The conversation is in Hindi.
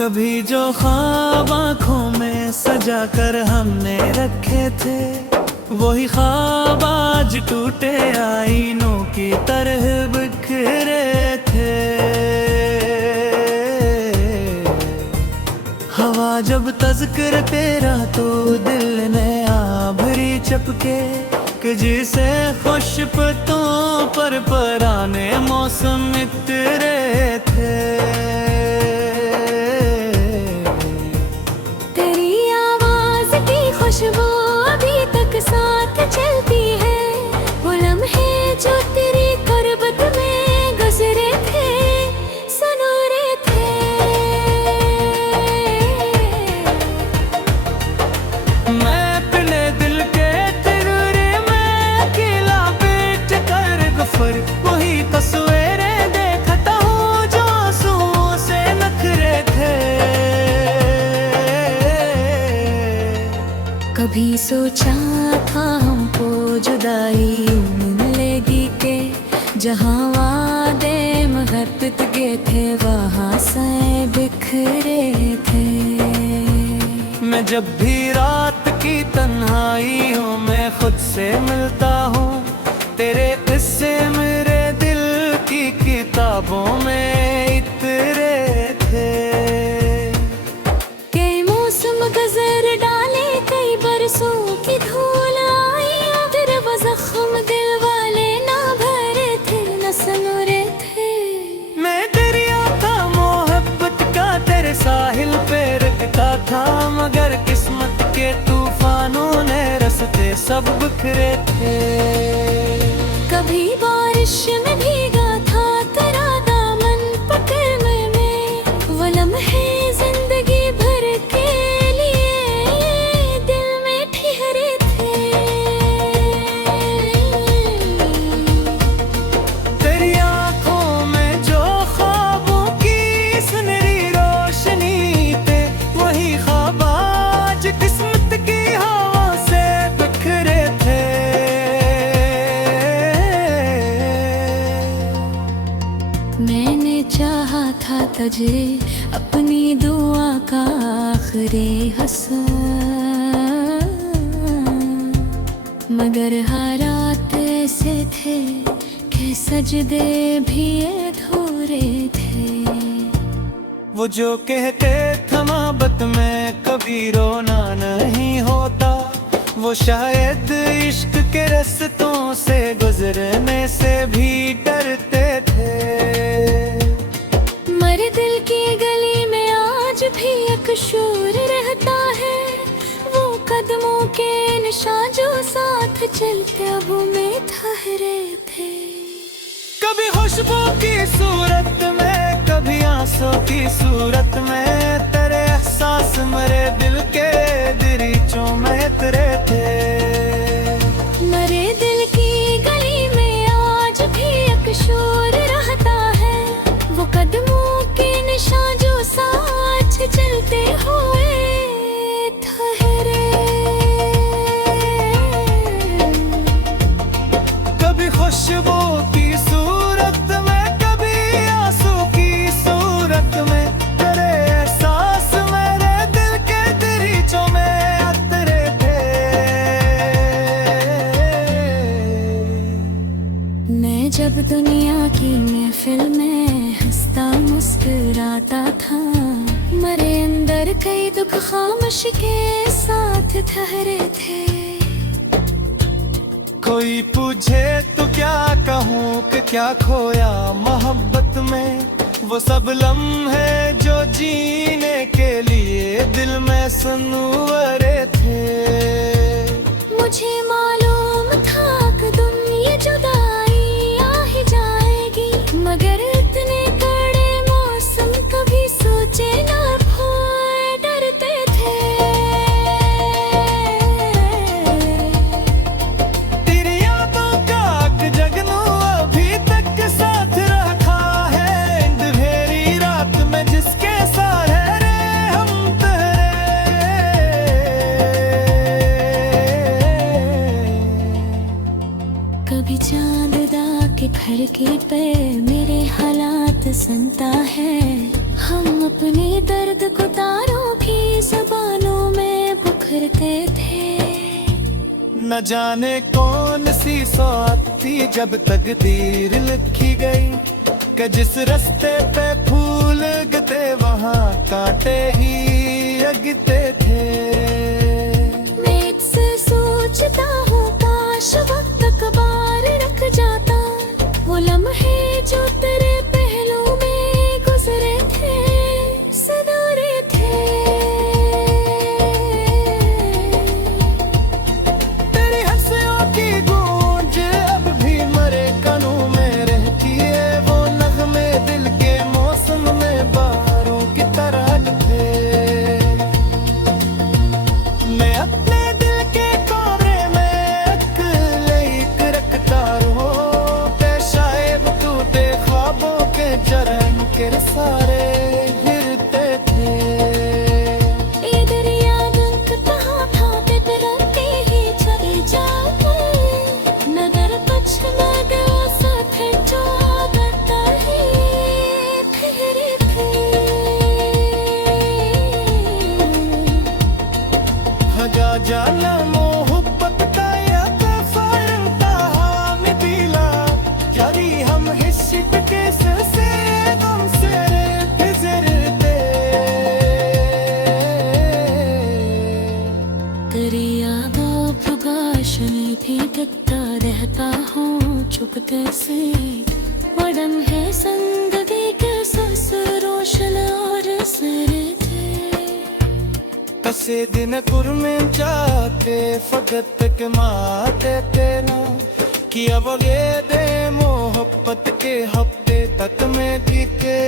कभी जो ख्वाब आँखों में सजा कर हमने रखे थे, वही ख्वाब आज टूटे आईनों की तरह बिखरे थे। हवा जब तज़किर तेरा तो दिल ने आभरी चपके, कि जिसे खुश पत्तों पर पराने मौसम इतरे थे। तेरी आवाज की खुशबू अभी तक साथ चलती है, वो लम्हे जो तेरी गुर्बत में गुजरे थे, सनूरे थे। मैं अपने दिल के तिगरे में अकेला बैठ कर गफर वही तस्वीरें देखता हूँ जो आंसुओं से नखरे थे। कभी सोचा था हमको जुदाई मिलेगी के, जहाँ वादे मोहब्बत के थे वहाँ से बिखरे थे। मैं जब भी रात की तन्हाई हूँ मैं खुद से मिलता हूँ, तेरे किस्से मेरे दिल की किताबों में इतरे थे। कई मौसम गजर डाले, कई बरसों की धूल आई, फिर वो जख्म दिल वाले ना भरे थे, न सनूरे थे। मैं दरिया था मोहब्बत का तेरे साहिल पे रखता था, मगर किस्मत के तूफानों ने रास्ते सब बिखरे थे। कभी बारिश में भीगा था तेरा दामन पकड़ में, वो लम्हे जिंदगी भर के लिए दिल में ठहरे थे। तेरी आँखों में जो ख्वाबों की सुनहरी रोशनी थे, वही ख्वाब आज किस्मत की हवा से बिखरे थे। मैंने चाहा था तुझे अपनी दुआ का आखिरी हसन, मगर हालात ऐसे थे कि सजदे भी अधूरे थे। वो जो कहते थमाबत में कभी रोना नहीं होता, वो शायद इश्क के रास्तों से गुजरने से भी डरते थे। मरे दिल की गली में आज भी एक शोर रहता है, वो कदमों के निशान जो साथ चलते अब में ठहरे थे। कभी खुशबू की सूरत में, कभी आंसू की सूरत में, तेरे एहसास मेरे दिल के दरीचों में उतरे थे। मरे दिल की गली में आज भी एक शोर रहता है, वो कदमों के निशान जो साथ चलते हुए ठहरे। कभी खुशबू की सूरत में, कभी आंसू की सूरत में, तेरे एहसास मेरे दिल के दरीचों में उतरे थे। मैं जब दुनिया की महफिल में हंसता मुस्कुराता था, मरे अंदर कई दुख खामोश के साथ ठहरे थे। कोई पूछे तो क्या कहूँ कि क्या खोया मोहब्बत में, वो सब लम्हे जो जीने के लिए दिल में सनूरे थे। मुझे मालूम था कि तुम ये जुदाई आ ही जाएगी, मगर इतने कड़े मौसम कभी सोचे ना खोए डरते थे। तेरी यादों का जगनू अभी तक साथ रखा है, अंधेरी रात में जिसके सहारे हम तेरे। कभी चांद दा के खड़के पे मेरे हालात सुनता है, हम अपने दर्द को तारों की ज़बानों में बिखरते थे। न जाने कौन सी सौत थी जब तकदीर लिखी गई कि जिस रास्ते पे फूल गते वहाँ कांटे ही लगते थे। मैं इससे सोचता हूँ काश वक्त अखबार रख जाता, वो लम्हे जो तेरे पहलू में गुजरे थे, सदोरे थे। तेरी हंसियों की गूंज अब भी मरे कानों में रहती है, वो नगमे दिल के मौसम में बारों की तरह थे। मैं अपने दिल के कमरे में अकेले एक रखता रहूं के शायद तू ते ख्वाबों के जरन के सारे हिरते थे। ये दरिया रंग कहाँ था तेरे ही चले जाते, नजर कुछ न गया साथ जो करता ही ठहरे थे। हजा जाला मोहब्बत का या फरता में दिला जारी हम हिस्से के से गम से गुजरते। तेरी यादों प्रकाशनी थी तकता रहता हूँ चुपके से, वरन है जिंदगी के सस रोशन और सर थे। कसे दिन कुरमें जाते फगत के माते तेना कि अब ये दे मोहब्बत के हफ्ते तक में बीते।